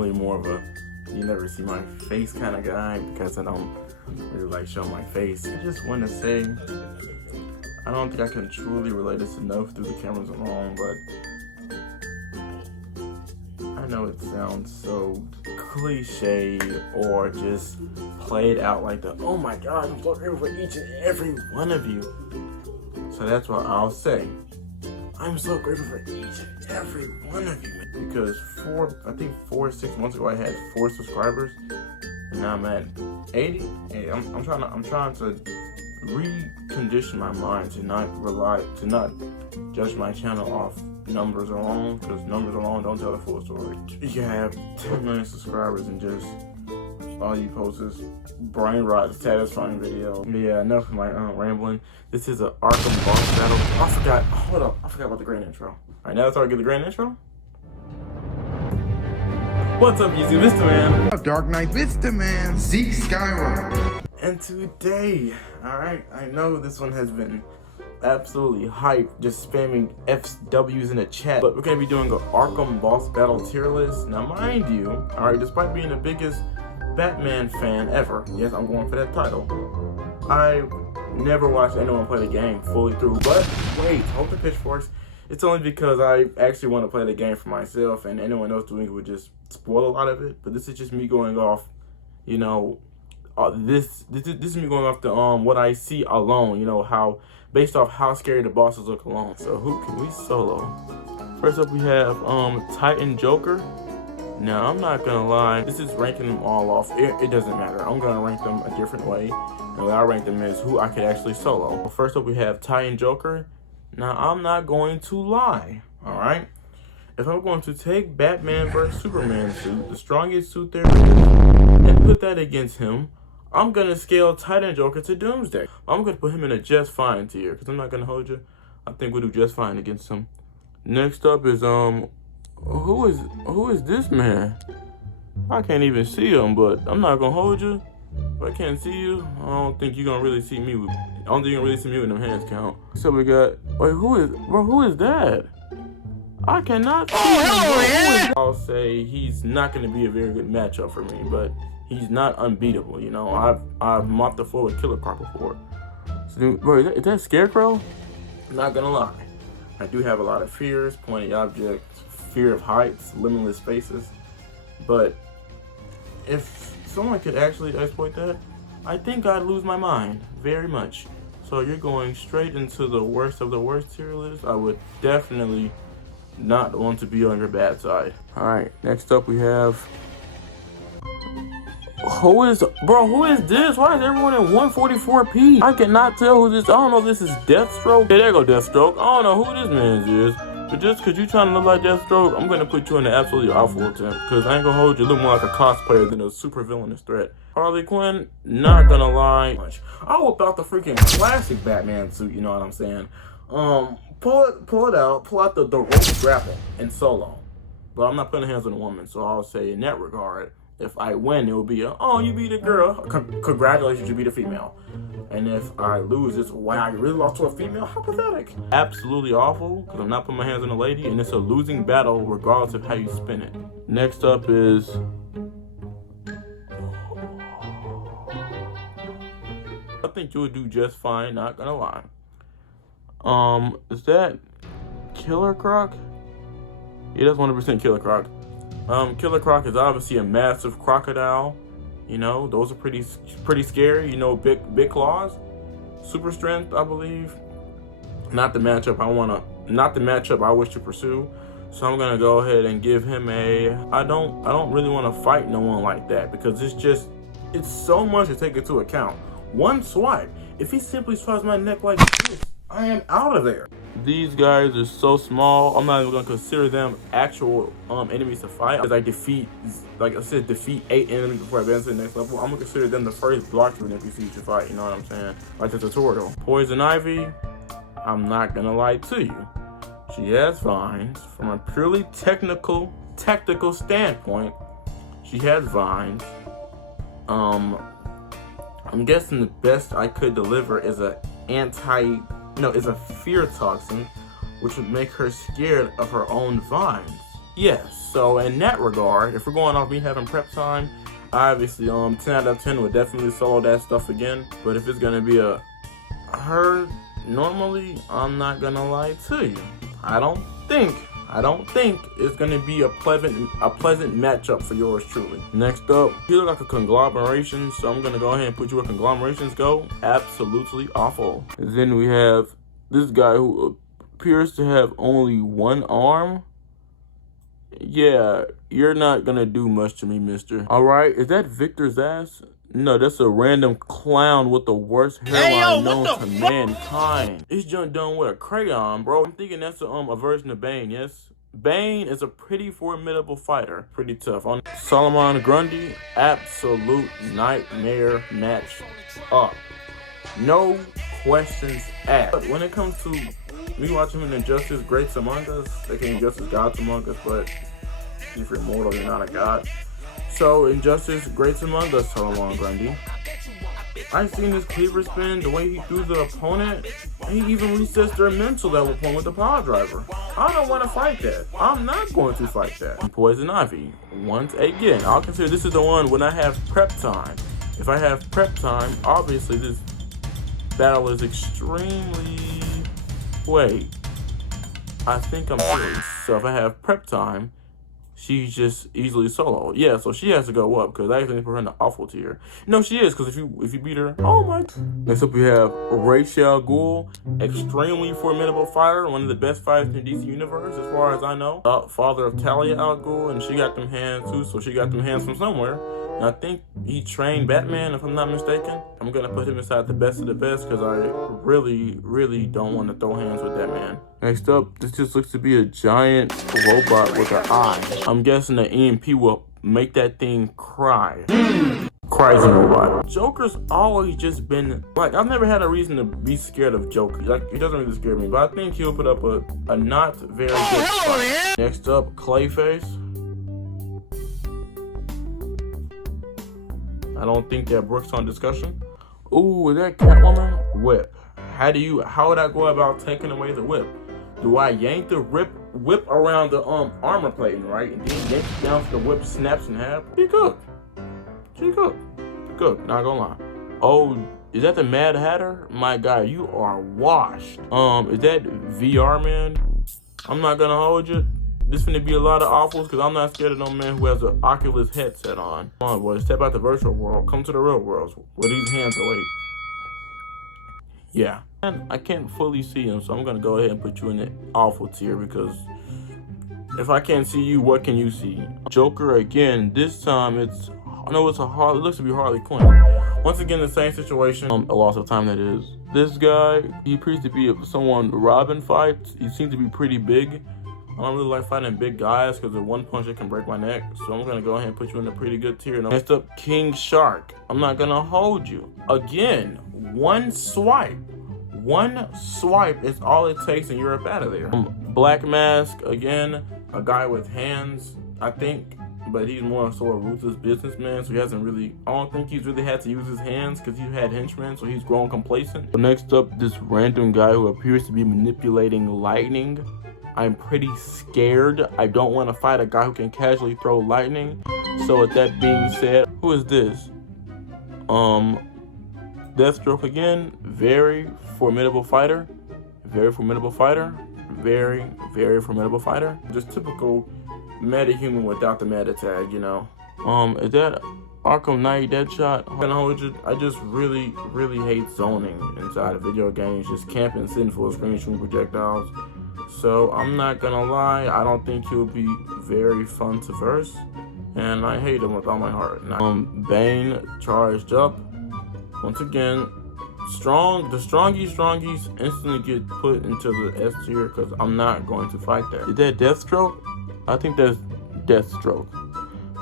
normally more of a you never see my face kind of guy because I don't really like showing my face. I just want to say I don't think I can truly relate this enough through the cameras alone, but I know it sounds so cliche or just played out like the oh my god, I'm so grateful for each and every one of you. So that's what I'll say. I'm so grateful for each and every one of you, because 4 or 6 months ago I had 4 subscribers, and now I'm at 80. Hey, I'm trying to recondition my mind to not judge my channel off numbers alone, because numbers alone don't tell the full story. You can have 10 million subscribers and just all you post is brain rot satisfying video. Yeah, enough of my rambling. This is an Arkham boss battle. I forgot about the grand intro. Alright, now let's start with the grand intro. What's up, YouTube? It's the man. Dark Knight, it's the man. Zeke Skyrunners. And today, alright, I know this one has been absolutely hyped, just spamming FWs in the chat, but we're going to be doing an Arkham boss battle tier list. Now, mind you, alright, despite being the biggest Batman fan ever, yes, I'm going for that title, I never watched anyone play the game fully through. But wait, hold the pitchforks. It's only because I actually want to play the game for myself, and anyone else doing it would just spoil a lot of it. But this is just me going off, you know, this is me going off the what I see alone, you know, how based off how scary the bosses look alone. So who can we solo? First up we have Titan Joker. Now I'm not gonna lie, this is ranking them all off. It doesn't matter. I'm gonna rank them a different way, and the way I rank them is who I could actually solo. Well, first up we have Titan Joker. Now I'm not going to lie, all right? If I'm going to take Batman vs Superman suit, the strongest suit there is, and put that against him, I'm gonna scale Titan Joker to Doomsday. I'm gonna put him in a just fine tier, because I'm not gonna hold you. I think we'll do just fine against him. Next up is who is this man? I can't even see him, but I'm not gonna hold you. If I can't see you, I don't think you're gonna really see me with, I don't think you're gonna really see me with them hands count. So we got, wait, who is that? I cannot see him. I'll say he's not gonna be a very good matchup for me, but he's not unbeatable, you know. I've mopped the floor with Killer Croc before. So, bro, is that Scarecrow? I'm not gonna lie. I do have a lot of fears, pointy objects, fear of heights, limitless spaces. But if someone could actually exploit that, I think I'd lose my mind very much. So you're going straight into the worst of the worst tier list. I would definitely not want to be on your bad side. Alright, next up we have, who is this? Why is everyone in 144p? I cannot tell who this, I don't know if this is Deathstroke. Hey, there go Deathstroke. I don't know who this man is. But just because you trying to look like Deathstroke, I'm going to put you in the absolutely awful attempt. Because I ain't going to hold you, look more like a cosplayer than a super villainous threat. Harley Quinn, not going to lie. I'll whip out the freaking classic Batman suit, you know what I'm saying? Pull it out, pull out the rope grapple and solo. But I'm not putting hands on a woman, so I'll say in that regard, if I win, it will be a, oh, you beat a girl. Congratulations, you beat a female. And if I lose, it's, wow, you really lost to a female? How pathetic. Absolutely awful, because I'm not putting my hands on a lady, and it's a losing battle regardless of how you spin it. Next up is, I think you'll do just fine, not gonna lie. Is that Killer Croc? Yeah, that's 100% Killer Croc. Killer Croc is obviously a massive crocodile. You know, those are pretty scary. You know, big claws, super strength, I believe. Not the matchup I wish to pursue. So I'm gonna go ahead and give him a. I don't really want to fight no one like that, because it's so much to take into account. One swipe, if he simply swipes my neck like this, I am out of there. These guys are so small, I'm not even gonna consider them actual enemies to fight. Because I defeat 8 enemies before I advance to the next level. I'm gonna consider them the first block to an NPC to fight, you know what I'm saying? Like the tutorial. Poison Ivy, I'm not gonna lie to you. She has vines. From a purely technical standpoint, she has vines. I'm guessing the best I could deliver is a fear toxin, which would make her scared of her own vines. Yes, so in that regard, if we're going off me having prep time, obviously 10 out of 10 would definitely solo that stuff again. But if it's gonna be a her, normally I'm not gonna lie to you, I don't think it's gonna be a pleasant matchup for yours truly. Next up, you look like a conglomeration, so I'm gonna go ahead and put you where conglomerations go. Absolutely awful. And then we have this guy who appears to have only one arm. Yeah, you're not gonna do much to me, mister. Alright, is that Victor's ass? No, that's a random clown with the worst hairline known to mankind. He's just done with a crayon, bro. I'm thinking that's a version of Bane, yes? Bane is a pretty formidable fighter. Pretty tough. On Solomon Grundy, absolute nightmare match up. No questions asked. But when it comes to me watching him in Injustice Greats Among Us, aka Injustice Gods Among Us, but if you're immortal, you're not a god. So, Injustice Greats Among Us, Solomon Grundy. I've seen his cleaver spin, the way he threw the opponent. He even resets their mental level point with the power driver. I don't want to fight that. I'm not going to fight that. Poison Ivy. Once again, I'll consider this is the one when I have prep time. If I have prep time, obviously this battle is extremely... Wait. I think I'm serious. So if I have prep time, she's just easily solo. Yeah, so she has to go up because I actually put her in the awful tier. No, she is, because if you beat her, oh my. Next up we have Rachel Ghoul, extremely formidable fighter, one of the best fighters in the DC universe as far as I know. Father of Talia al Ghul, and she got them hands too, so she got them hands from somewhere. And I think he trained Batman, if I'm not mistaken. I'm gonna put him inside the best of the best because I really don't want to throw hands with that man. Next up, this just looks to be a giant robot with an eye. I'm guessing the EMP will make that thing cry. Crazy robot. Joker's always just been, like, I've never had a reason to be scared of Joker. Like, he doesn't really scare me, but I think he'll put up a not very good fight. Next up, Clayface. I don't think that Brooks on discussion. Ooh, is that Catwoman? Whip. How would I go about taking away the whip? Do I yank the whip around the armor plating, right? And then yank it down so the whip snaps in half? She cooked. Good, not gonna lie. Oh, is that the Mad Hatter? My guy, you are washed. Is that VR man? I'm not gonna hold you. This finna be a lot of awfuls because I'm not scared of no man who has an Oculus headset on. Come on, boys, step out the virtual world. Come to the real world where these hands are waiting. Yeah. And I can't fully see him, so I'm gonna go ahead and put you in the awful tier because if I can't see you, what can you see? Joker again. This time it looks to be Harley Quinn. Once again, the same situation. A loss of time that is. This guy, he appears to be someone Robin fights. He seems to be pretty big. I don't really like fighting big guys because with one punch it can break my neck. So I'm gonna go ahead and put you in a pretty good tier. Next up, King Shark. I'm not gonna hold you. Again, one swipe is all it takes and you're up out of there. Black Mask, again, a guy with hands, I think, but he's more so a ruthless businessman, so he hasn't really, I don't think he's really had to use his hands because he's had henchmen, so he's grown complacent. But next up, this random guy who appears to be manipulating lightning. I'm pretty scared. I don't want to fight a guy who can casually throw lightning. So with that being said, who is this? Deathstroke again. Very formidable fighter. Very formidable fighter. Very formidable fighter. Just typical meta-human without the meta tag, you know. Is that Arkham Knight Deadshot? I'm gonna hold you. I just really hate zoning inside of video games. Just camping, sitting full screen, shooting projectiles. So I'm not gonna lie, I don't think he'll be very fun to verse, and I hate him with all my heart. Now, Bane charged up. Once again, the strongies instantly get put into the S tier because I'm not going to fight that. Is that Deathstroke? I think that's Deathstroke.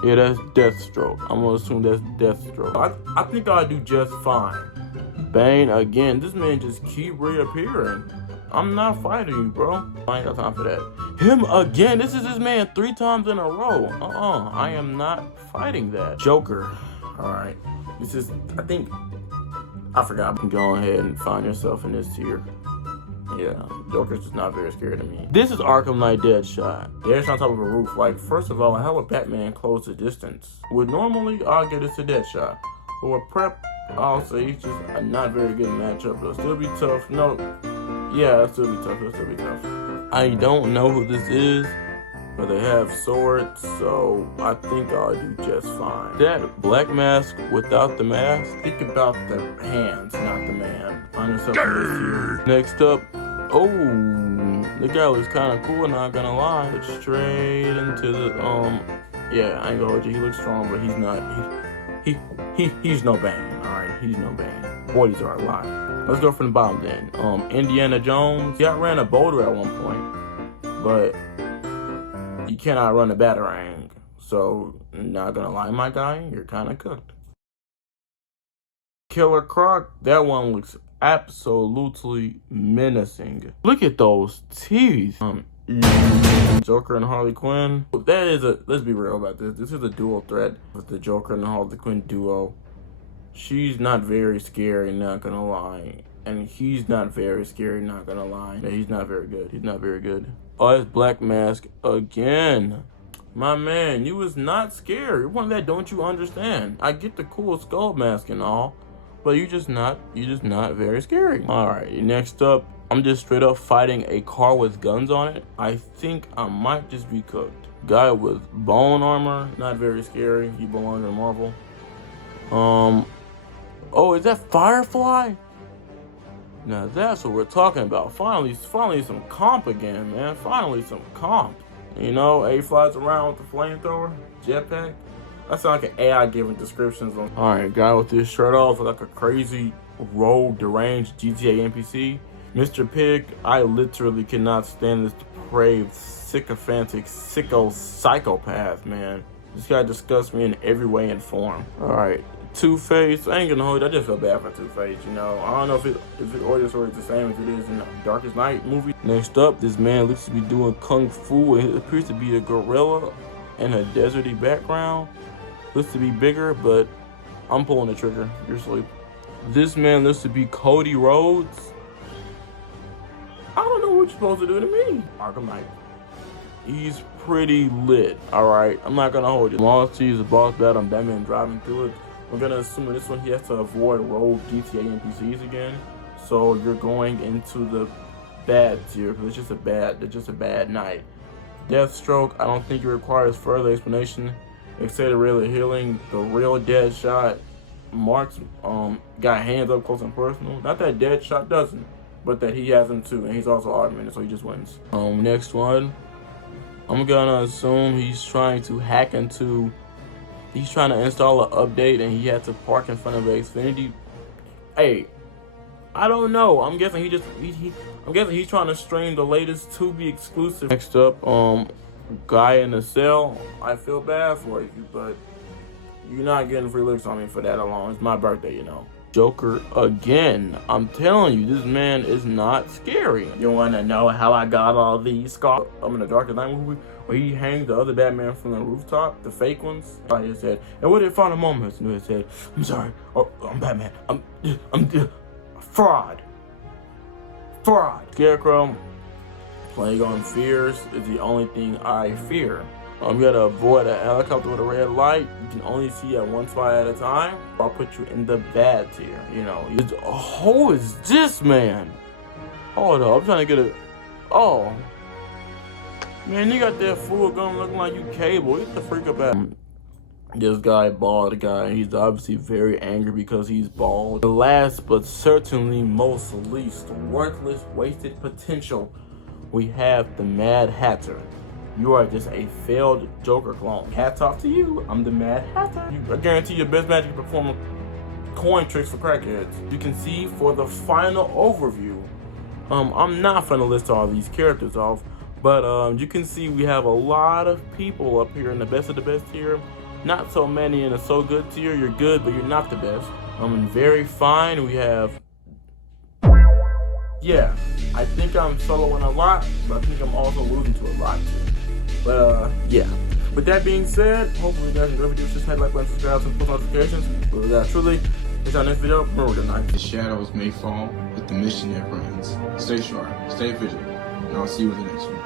Yeah, that's Deathstroke. I'm gonna assume that's Deathstroke. I think I'll do just fine. Bane again. This man just keep reappearing. I'm not fighting you, bro. I ain't got time for that. Him again. This is this man 3 times in a row. I am not fighting that. Joker. All right. This is, I think, I forgot. Go ahead and find yourself in this tier. Yeah, Joker's just not very scary to me. This is Arkham Knight Deadshot. Deadshot on top of a roof. Like, first of all, how would Batman close the distance? Would normally argue it's a Deadshot. But with Prep, I'll say he's just a not very good matchup. It'll still be tough. No, yeah, it'll still be tough. It'll still be tough. I don't know who this is, but they have swords, so I think I'll do just fine. That black mask without the mask. Think about the hands, not the man. Find yourself in this here. Next up, oh, the guy looks kind of cool, not gonna lie. But straight into the, yeah, I ain't gonna hold you. He looks strong, but he's not, he's no Bane, alright? He's no Bane. Boys are a lot. Let's go from the bottom then. Indiana Jones. He outran a boulder at one point, but you cannot run a batarang. So, not gonna lie, my guy, you're kind of cooked. Killer Croc, that one looks absolutely menacing. Look at those teeth. Joker and Harley Quinn. That is let's be real about this. This is a dual threat with the Joker and the Harley Quinn duo. She's not very scary, not gonna lie. And he's not very scary, not gonna lie. Yeah, he's not very good. He's not very good. Oh, it's Black Mask again. My man, you was not scary. One that don't you understand. I get the cool skull mask and all, but you just not very scary. Alright, next up, I'm just straight up fighting a car with guns on it. I think I might just be cooked. Guy with bone armor, not very scary. He belongs in Marvel. Oh, is that Firefly? Now that's what we're talking about. Finally some comp again, man. Finally some comp. You know, A flies around with the flamethrower, jetpack. That sounds like an AI giving descriptions on. Alright, guy with this shirt off like a crazy rogue deranged GTA NPC. Mr. Pig, I literally cannot stand this depraved, sycophantic, sicko psychopath, man. This guy disgusts me in every way and form. Alright. Two-Face, I ain't gonna hold it. I just feel bad for Two-Face, you know. I don't know if the origin story is the same as it is in the Darkest Knight movie. Next up, this man looks to be doing kung fu. It appears to be a gorilla in a deserty background. Looks to be bigger, but I'm pulling the trigger. You're asleep. This man looks to be Cody Rhodes. I don't know what you're supposed to do to me. Arkham Knight. He's pretty lit, alright? I'm not gonna hold you. Long as he's a boss battle and Batman driving through it. We're gonna assume in this one he has to avoid rogue GTA NPCs again. So you're going into the bad tier because it's just a bad night. Deathstroke, I don't think it requires further explanation except really healing. The real Deadshot, Mark's got hands up close and personal. Not that Deadshot doesn't, but that he has them too, and he's also augmented, so he just wins. Next one, I'm gonna assume he's trying to hack into. He's trying to install an update and he had to park in front of an Xfinity. Hey, I don't know. I'm guessing I'm guessing he's trying to stream the latest Tubi exclusive. Next up, guy in the cell. I feel bad for you, but you're not getting free licks on me for that alone. It's my birthday, you know. Joker again. I'm telling you, this man is not scary. You wanna know how I got all these scars? I'm in the Darkest Knight movie where he hangs the other Batman from the rooftop, the fake ones. I just said, and what did final moments? And he said, I'm sorry. Oh, I'm Batman. I'm fraud. Scarecrow. Playing on fears is the only thing I fear. You gotta avoid a helicopter with a red light. You can only see at one spot at a time. I'll put you in the bad tier, you know. Who is this man? Hold up, I'm trying to get a. Oh. Man, you got that full gun looking like you Cable. Get the freak up out. This guy, bald guy, he's obviously very angry because he's bald. The last but certainly most least worthless, wasted potential, we have the Mad Hatter. You are just a failed Joker clone. Hats off to you. I'm the Mad Hatter. I guarantee your best magic performer coin tricks for crackheads. You can see for the final overview. I'm not gonna list all these characters off, but you can see we have a lot of people up here in the best of the best tier. Not so many in the so good tier. You're good, but you're not the best. Very fine. We have. Yeah, I think I'm soloing a lot, but I think I'm also losing to a lot too. But yeah. With that being said, hopefully you guys enjoyed the video. Just hit like button, subscribe, and post notifications. But with that, truly, it's our next video. Remember tonight. The shadows may fall, but the mission never ends. Stay sharp, stay vigilant, and I'll see you in the next one.